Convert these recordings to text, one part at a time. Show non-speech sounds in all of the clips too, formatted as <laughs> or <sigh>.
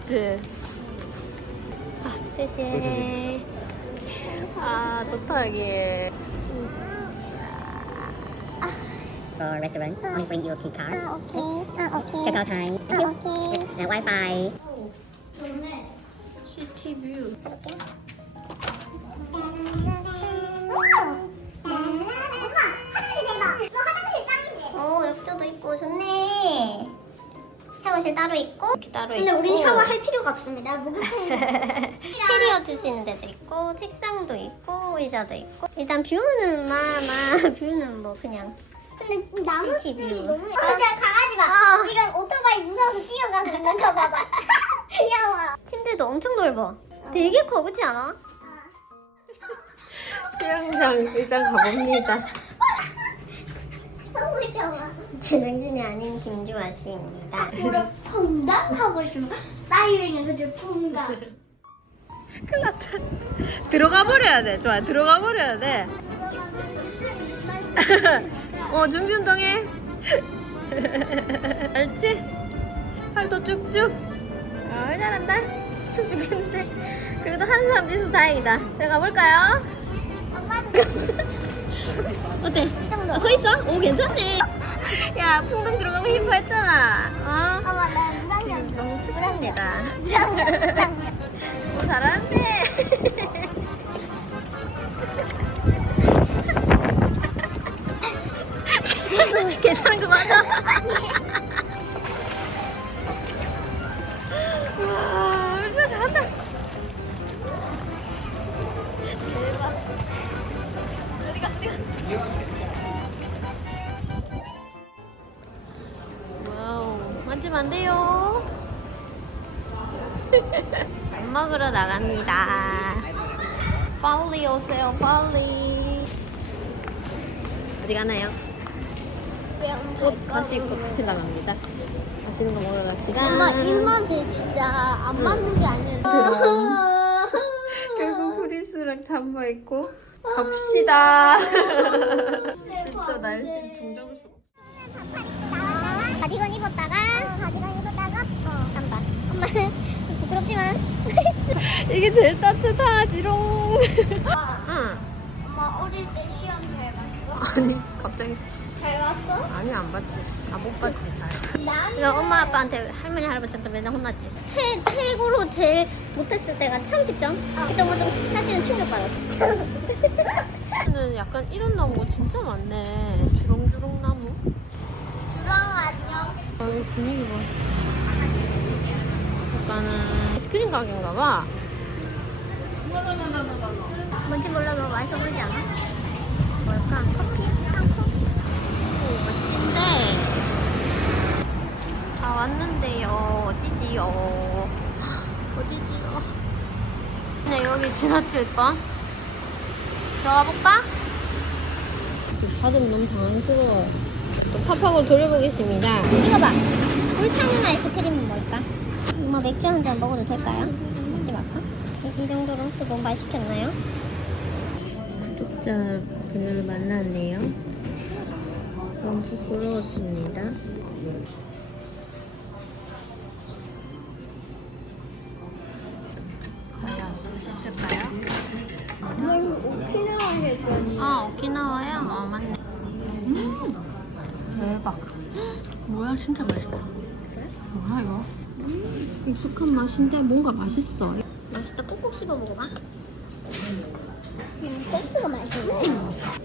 그치? 아, 谢谢. 아, 좋다, 여기. for restaurant. Only bring your key card. 아 오케이 아 오케이 Check out time. 아 오케이 And Wi-Fi. 좋네 시티뷰. 엄마 화장실 대박 너 화장실 짱이지 어 욕조도 있고 좋네 샤워실 따로 있고 따로 근데 있고. 우린 샤워할 필요가 없습니다 목욕탕 <laughs> 캐리어 주시는 데도 있고 책상도 있고 의자도 있고 일단 뷰는 마마 <laughs> 뷰는 뭐 그냥 근데 나무들이 CCTV. 너무 어, 진짜 강아지가 어. 지금 오토바이 무서워서 뛰어가고 있는 거 봐봐 <laughs> 귀여워 침대도 엄청 넓어 되게 커 그렇지 않아? 수영장 의장 가봅니다. 너무 귀여워 진흥진이 아닌 김주아 씨입니다 뭐라 퐁당 하고 있으면 다이빙에서 저 퐁당 큰일 났다. 들어가 버려야 돼. 좋아, 들어가 버려야 돼. 어, 준비 운동해. 알지? <laughs> 팔도 쭉쭉. 어 잘한다 춤 죽겠는데 그래도 하는 사람 있어서 다행이다 들어가 볼까요? 엄마도 <laughs> 어때? 이 정도 서 있어? 오 괜찮네 <laughs> 야, 풍덩 들어가고 싶어 했잖아. 어? 엄마 나 물안경 지금 너무 춥습니다. 물안경 물안경 오, 잘하는데. <laughs> 괜찮은 거 맞아? <laughs> 와, 안 돼요. <laughs> 밥 먹으러 나갑니다. 빨리 오세요, 빨리. 어디 가나요? 옷 다시 입고 다시 나갑니다. 맛있는 거 먹으러 갑시다. 엄마 입맛이 진짜 안 맞는 게 아니라 <laughs> 결국 프리스랑 잠바 입고 갑시다. <laughs> 진짜 날씨 수 없어. 가디건 입었다가 가디건 입었다가 어 잠바 엄마는 부끄럽지만 <laughs> 이게 제일 따뜻하지롱. 응. 엄마 어릴 때 시험 잘 봤어? 아니 갑자기 잘 봤어? 아니 안 봤지. 아 못 봤지 잘. 나는 엄마 아빠한테 할머니 할아버지한테 맨날 혼났지 최, 최고로 제일 못했을 때가 30점 그때 엄마 좀 사실은 충격받았어 <laughs> 는 약간 이런 나무가 진짜 많네. 주렁주렁 나무. 주랑 안녕 여기 분위기 봐. 약간은 아이스크림 가게인가 봐. 뭔지 몰라도 맛있어 보이지 않아? 뭘까? 커피? 땅콩? 오, 맛진데. 다 왔는데요. 어디지요? 어디지요? 네, 여기 지나칠 뻔. 들어가 볼까? 다들 너무 당황스러워. 또 팝팝을 돌려보겠습니다. 이거 봐 불타는 아이스크림은 뭘까? 엄마 맥주 한 잔 먹어도 될까요? 먹지 말까? 이, 이 정도로 또 너무 많이 시켰나요? 구독자 분을 만났네요. 너무 부끄러웠습니다. 진짜 맛있다. 뭐야 이거? 익숙한 맛인데 뭔가 맛있어. 맛있다 꾹꾹 씹어 먹어봐 소스가 맛있네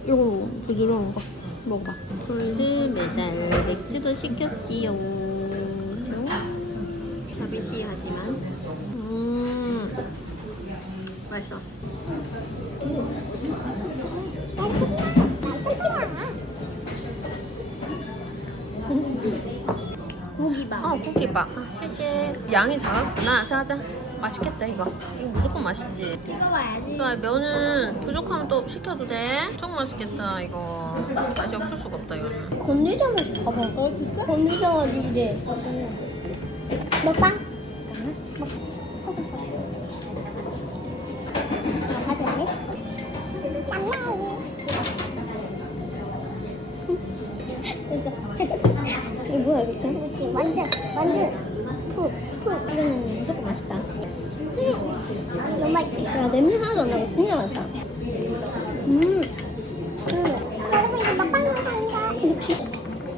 이거 부드러운 거 먹어봐. 골드 메달 맥주도 시켰지요. 서비스하지만. 음 맛있어. 고기밥 어 고기밥. 아, 시시. 양이 작았구나. 자 자. 맛있겠다 이거. 이거 무조건 맛있지. 먹어봐야지 좋아 면은 부족하면 또 시켜도 돼. 엄청 맛있겠다 이거. 맛이 없을 수가 없다 이거는. 건들자마 봐봐 어 진짜? 건들자마 이래 먹방? 먹 소금 쳐 아, 가져야지 이거 뭐야 이렇게? 그렇지 완전 완전 푹, 푹. 이거는 무조건 맛있다. 너무 맛있지? 야, 냄새 하나도 안 나고 진짜 맛있다. 음. 여러분 이거 먹방 영상인가?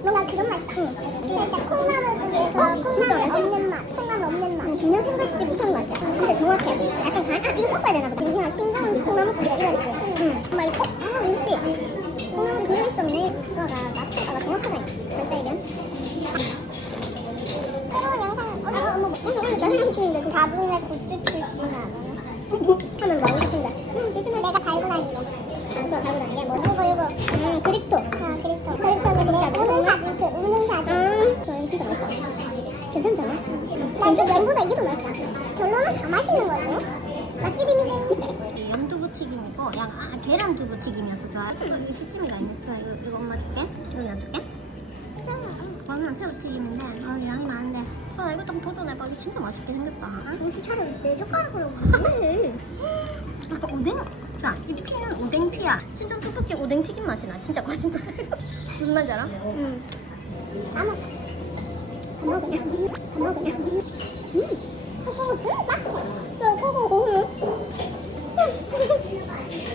뭔가 그런 맛이다. 근데 진짜 콩나물국에서 어, 진짜 콩나물? 없는 맛, 콩나물 없는 맛. 음, 전혀 생각지 못한 맛이야. 진짜 정확해. 약간 간, 아, 이거 섞어야 되나 봐. 그냥 싱거운 콩나물국이라 이런 느낌. 응. 정말 이거, 아, 역시. 콩나물이 들어있었네. 그거가 맛보다가 정확하다. 간짜이면. 새로운 영상 올려. 아, 어머, 오늘 오늘 나 생각했는데. 자분의 굿즈 출시나 하면 먹고 싶은데. 응, 되게 내가 달고 다닐게. 안 좋아, 달고 다니게. 뭐. 이거 이거. 음, 그립토. 아 그립토. 그립토는 그래. 우는 사진 그 우는 사진. 음, 저는 진짜 맛있다. 괜찮잖아? 나 이게 면보다 이게 더 맛있다. 결론은 다 맛있는 거예요. 맛집입니다. 염두부 튀김이고 양 아, 계란 두부 튀김이어서 좋아. 여기 시치미가 있네. 좋아 이거 이거 엄마 줄게. 여기 놔둘게. 그거는 새우 튀김인데 아 양이 많은데. 좋아 이거 좀 도전해봐. 이거 진짜 맛있게 생겼다. 정신 차려. 내 젓가락으로 먹네. 아까 오뎅. 좋아 이 피야. 신전 떡볶이 오뎅 튀김 맛이 나. 진짜 거짓말. 무슨 말인지 알아? 응. 다 먹어. 다 먹어 먹어. 음. 그거 음, 맛있어. 그거.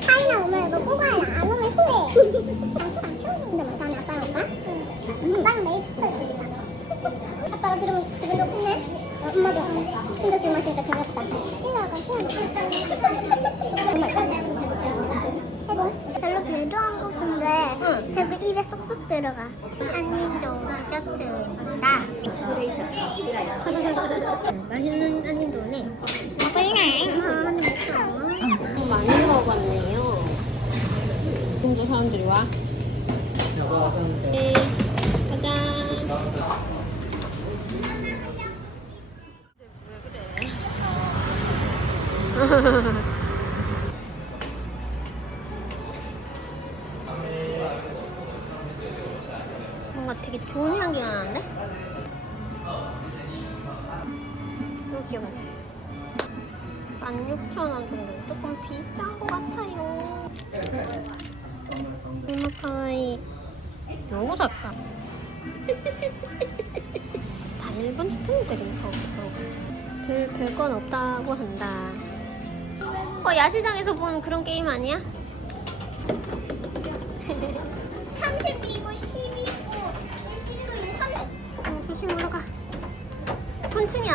하이나 오면 너안 오면 후회. 당초 당초. 근데 뭐 다음에 아빠랑 올까? 딱 메이크업. 아빠가 들으면 기분 좋겠네. 어, 엄마도 혼자 술 마시니까 재미없다. 찐하고 후회. 정말 해봐. 별로 배도 안 고픈데 응. 되게 입에 쏙쏙 들어가. 한입도 디저트입니다. <laughs> 맛있는 한입도네. 먹을래? 아, 먹자. 많이 먹었네요. 공도 사람들이 와. 네, 가자. <laughs> 왜 그래? <laughs> 향기가 나는데? 이거 귀여워. 16,000원 정도. 조금 비싼 것 같아요. 너무 카와이. 너무 작다. <laughs> 다 일본 제품들인가 어떡하고. 별, 별건 없다고 한다. 어, 야시장에서 본 그런 게임 아니야?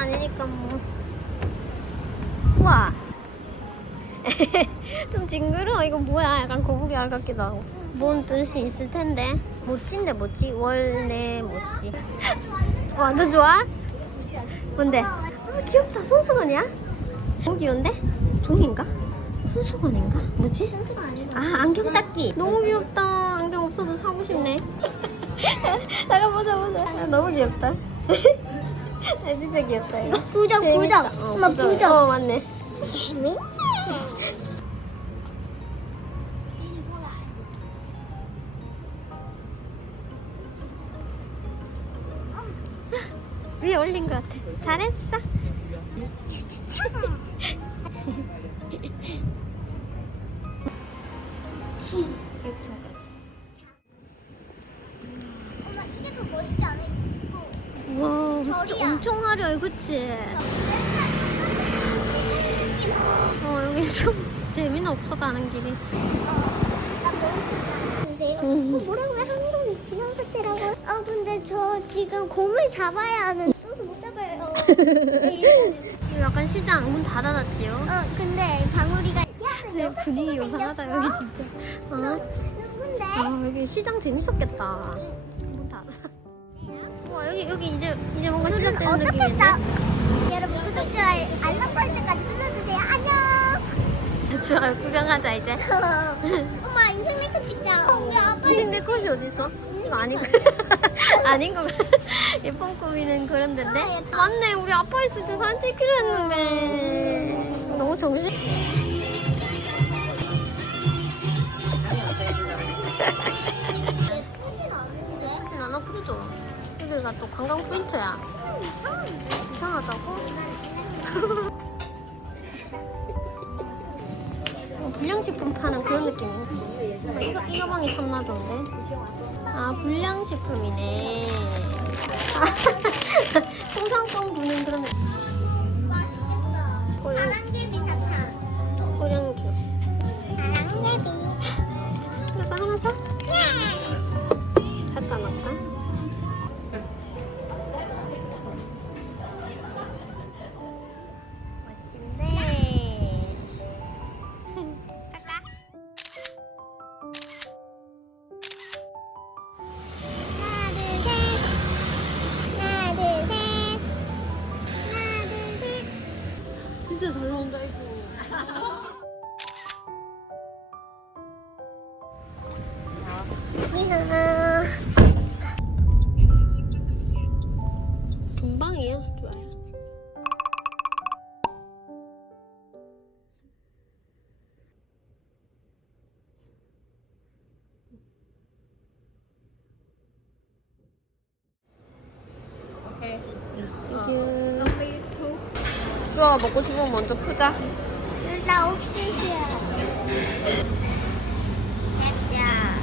아니니까 뭐. 우와. <laughs> 좀 징그러워. 이거 뭐야? 약간 거북이 알 같기도 하고. 뭔 뜻이 있을 텐데. 모찌인데 뭐지? 월내 모찌. <laughs> 어, 완전 좋아? 뭔데? 아, 귀엽다. 손수건이야? 너무 귀여운데? 종인가? 손수건인가? 뭐지? 아, 안경 닦기. 너무 귀엽다. 안경 없어도 사고 싶네. <laughs> 잠깐 보자 보자. 아, 너무 귀엽다. 아, 진짜 귀엽다 이거. 부적 재밌다. 부적. 어, 엄마 부적. 부적. 어 맞네. 재밌네. 위에 올린 것 같아. 잘했어. 액션까지. <laughs> 엄마 이게 더 멋있지 않아? 이거. 와, 엄청, 화려해, 그치? 어, 여기 좀 재미는 없어 가는 길이. 음. 어? 한국 비상 사태라고? 아 근데 저 지금 곰을 잡아야 하는. 없어서 못 잡아요. <laughs> 네, 약간 시장 문 닫아놨지요? 어 근데 방울이가 야, 네, 분위기 요상하다 여기 진짜. 어? 누군데? 아 여기 시장 재밌었겠다. 문 닫았어. 와 여기 여기 이제 이제 뭔가 시작되는 어떻게 느낌인데. 싸? 여러분 구독 좋아요 알람 설정까지 눌러주세요. 안녕. <laughs> 좋아요 구경하자 이제. <laughs> 엄마 인생 메이크업 찍자. 어, 우리 아빠 인생 내 꽃이 어디 있어? 이거 아닌 거 <laughs> 아닌 거 예쁜 꾸미는 그런 데인데. 아. 맞네 우리 아빠 있을 때 사진 찍기로 했는데. 너무 정신. 여기가 또 관광 포인트야. 이상하다고? 어, 불량식품 파는 그런 느낌인데. 어, 이거 이 가방이 탐나던데. 아 불량식품이네. 아, <laughs> 풍선껌 뻥 부는 그런 맛있 이하나. 금방이야. 좋아요. 주아 먹고 싶으면 먼저 푸자. 나 옥수수야. 야.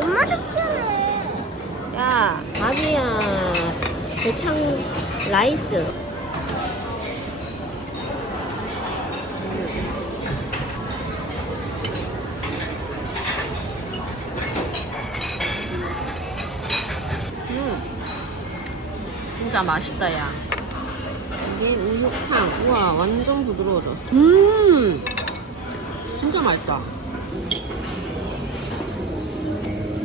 엄마도 시원해. 야, 밥이야. 대창 라이스. 음, 진짜 맛있다, 야. 이게 우육탕. 우와, 완전 부드러워졌어. 음, 진짜 맛있다.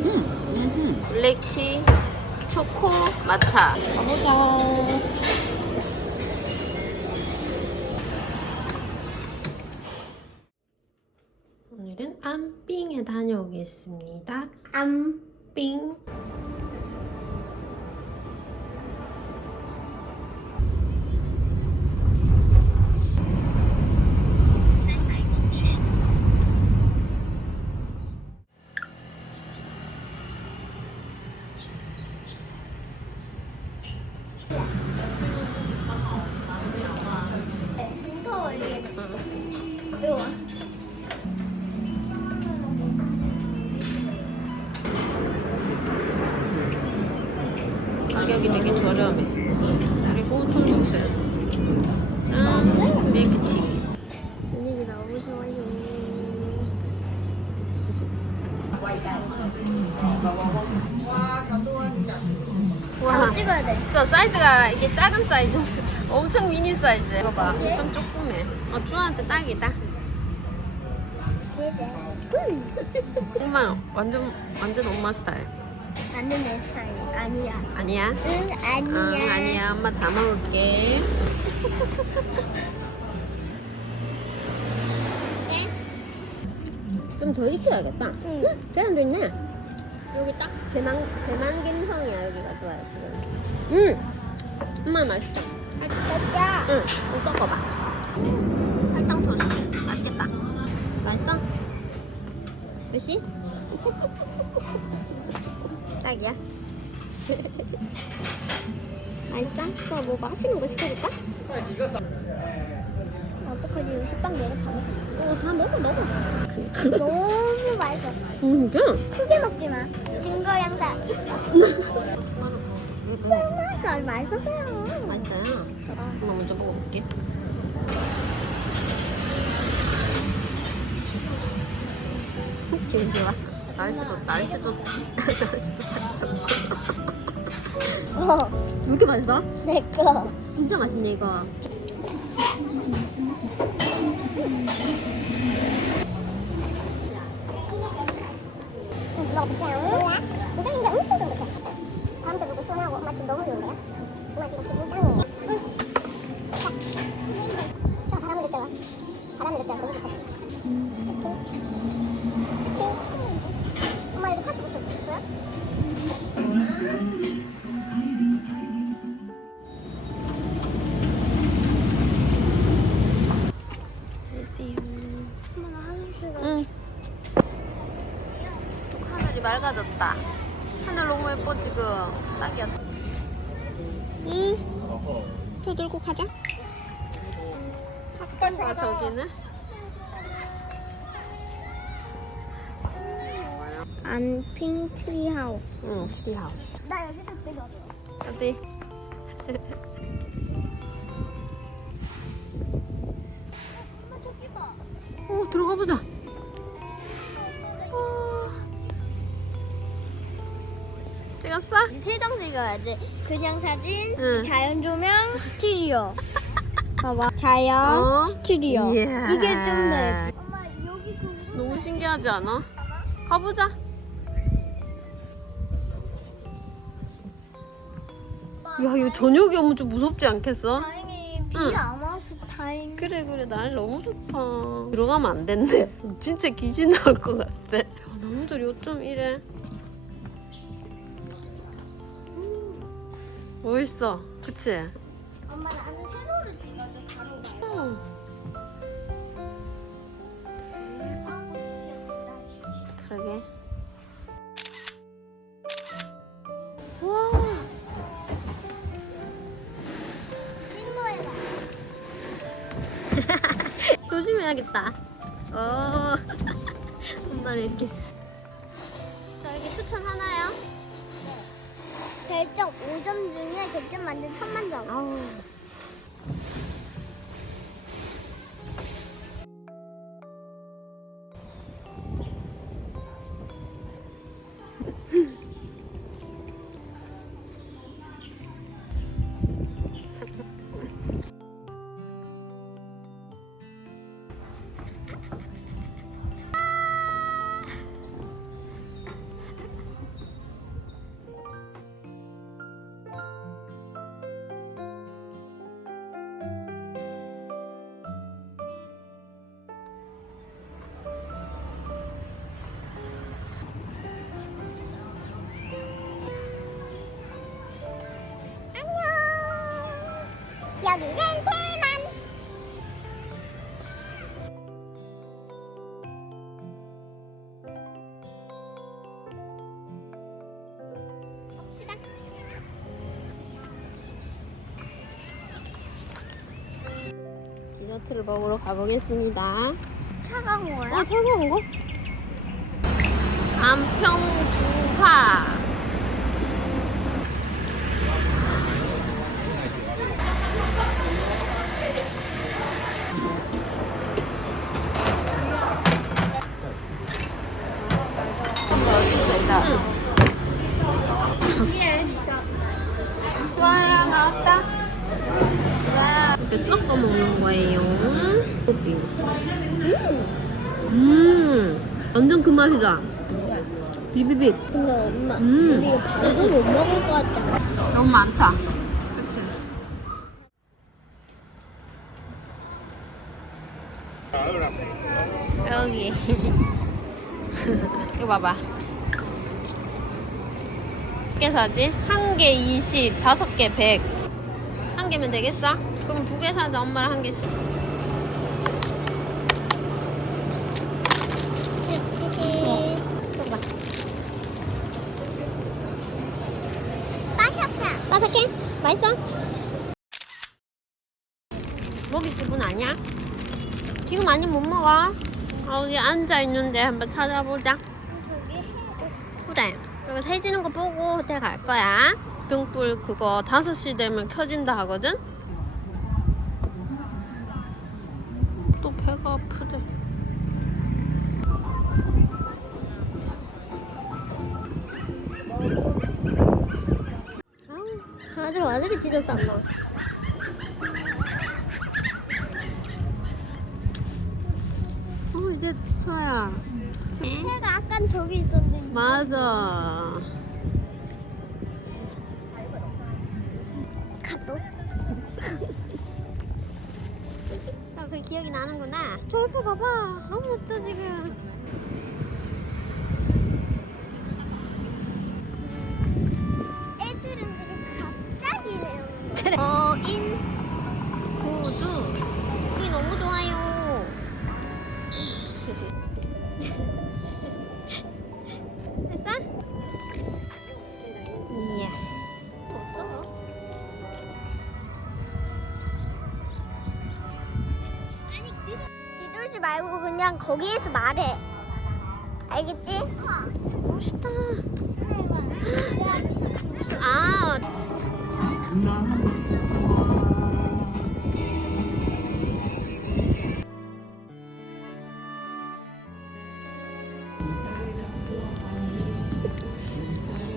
음, 음. 블랙티, 초코, 마차. 가보자. 오늘은 안빙에 다녀오겠습니다. 암. 빙. 사이즈가 이게 작은 사이즈. <laughs> 엄청 미니 사이즈. 이거 봐. 엄청 조그매. 어, 주아한테 딱이다. 엄마 완전 완전 엄마 스타일. 나는 내 스타일 아니야. 아니야? 응 아니야. 응, 아니야. 엄마 다 먹을게. 좀 더 익혀야겠다. 응. 계란도 있네. 여기 딱 대만 대만 갬성이야 여기가 좋아요 지금. 음, 엄마 맛있다. 진짜. 응, 좀 섞어봐. 설탕 터줄게. 맛있겠다. 맛있어? 몇시? <laughs> 딱이야. <laughs> 맛있어? 저뭐 맛있는 거 시켜줄까? 어떡하지? 식빵 내가 다 먹어. 어, 다 먹어, 먹어. 너무 맛있어. 응, 진짜? 크게 먹지 마. 증거 영상 있어. <laughs> 응, 응. 맛있어. 맛있었어요. 맛있어요. 엄마 먼저 먹어볼게. 기분 좋아. 날씨도 날씨도 날씨도 딱 좋고. 어, 왜 이렇게 맛있어? 내 거. 진짜 맛있네 이거. 응, 먹어보세요. 뭐야? 근데 엄청 쫀득해. 시원하고 엄마 지금 너무 좋은데요? 엄마 지금 기분 짱이에요. 응. 자, 이거. 저 바람을 느껴봐. 바람을 느껴. 너무 좋다. 안핑 트리하우스. 응, 트리하우스. 나 여기서 빼줘. 어디? 엄마 저기 봐. 어, 들어가 보자. 어. 찍었어? 세 장 찍어야지. 그냥 사진, 응. 자연 조명, 스튜디오. 봐봐. 자연, 어? 스튜디오. 이야. 이게 좀 더 예뻐. 엄마 여기 그 너무 신기하지 않아? 가보자. 야, 이거 저녁이 오면 좀 무섭지 않겠어? 다행히 응. 비안 와서 다행. 그래 그래 날 너무 좋다 들어가면 안 된대 <laughs> 진짜 귀신 나올 것 같아 야, 나무들이 어쩜 이래 음, 멋있어 그치? 엄마 나는 세로를 찍어줘 바로 가. 어. 아 꽃이 피었다. 그러게 와 조심해야겠다. 어. <laughs> 엄마는 이렇게. 저에게 추천 하나요? 별점 5점 중에 100점 만점 1000만 점. 아우 디저트를 먹으러 가보겠습니다 차가운 거야? 어, 차가운 거? 안평두화. 이렇게 섞어 먹는 거예요. 빙수. 음, 완전 그 맛이다. 비비빅. 근데 엄마 음. 우리 밥도 못 먹을 것 같아. 너무 많다. 그치? 여기. <laughs> 이거 봐봐. 몇 개 사지? 한 개 20, 다섯 개 100. 한 개면 되겠어? 그럼 두 개 사자, 엄마랑 한 개씩. 히히. 봐봐. 빠삭해. 빠삭해? 맛있어? 먹을 기분 아니야? 지금 아니 못 먹어. 어디 앉아 있는데 한번 찾아보자. 그래. 여기 새 지는 거 보고 호텔 갈 거야. 등불 그거 5시 되면 켜진다 하거든? 완전히 짖었어 엄마. 어, 이제 좋아요. 해가 아까 저기 있었는데. 맞아. 가도. 저, 그 기억이 나는구나. 저 오빠 봐봐. 너무 멋져, 지금. 거기에서 말해. 알겠지? 멋있다. 아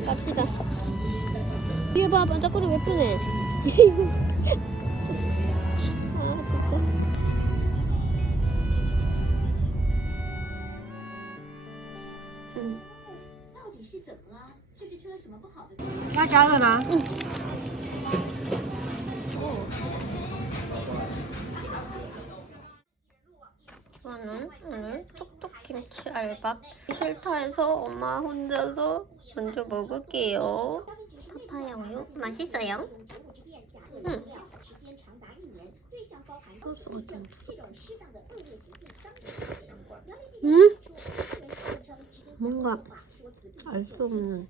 갑시다. 이거 봐 반짝거리고 예쁘네. <laughs> 밥 싫다 해서 엄마 혼자서 먼저 먹을게요. 파파야 우유 맛있어요? 응. 음? 뭔가 알 수 없는.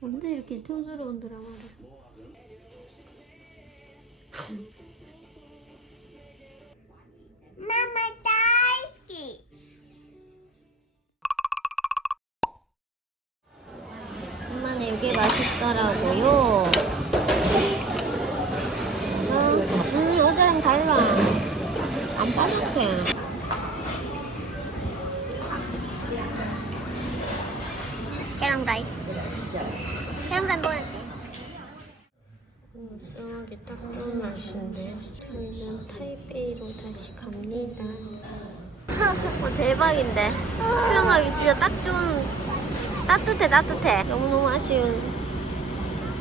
언제 이렇게 촌스러운 드라마를? 마마 이게 맛있더라고요. 음, 음, 어제랑 달라. 안 바삭해. 계란프라이. 계란프라이 먹어야지. 수영하기 딱 좋은 날씨인데 저희는 타이베이로 다시 갑니다. 와, <laughs> 대박인데 수영하기 진짜 딱 좋은 따뜻해 따뜻해 너무너무 아쉬운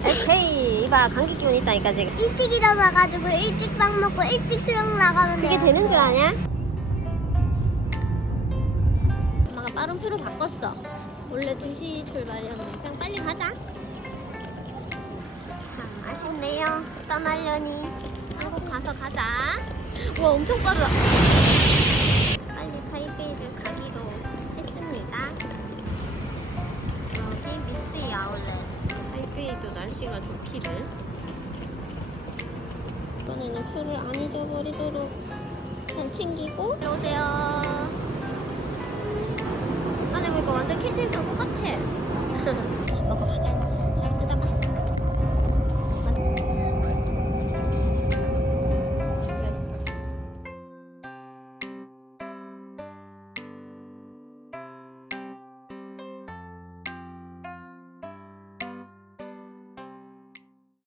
에헤이 이봐 감기 기운 있다니까 지금 일찍 일어나가지고 일찍 빵 먹고 일찍 수영 나가면 그게 돼요. 되는 줄 아냐? 엄마가 빠른 표로 바꿨어. 원래 2시 출발이었는데 그냥 빨리 가자. 참 아쉽네요. 떠나려니. 한국 가서 가자. 와 엄청 빠르다. 표를 안 잊어버리도록 잘 챙기고 일로 오세요. 안에 보니까 완전 KTX랑 똑같아. <laughs> 먹어보자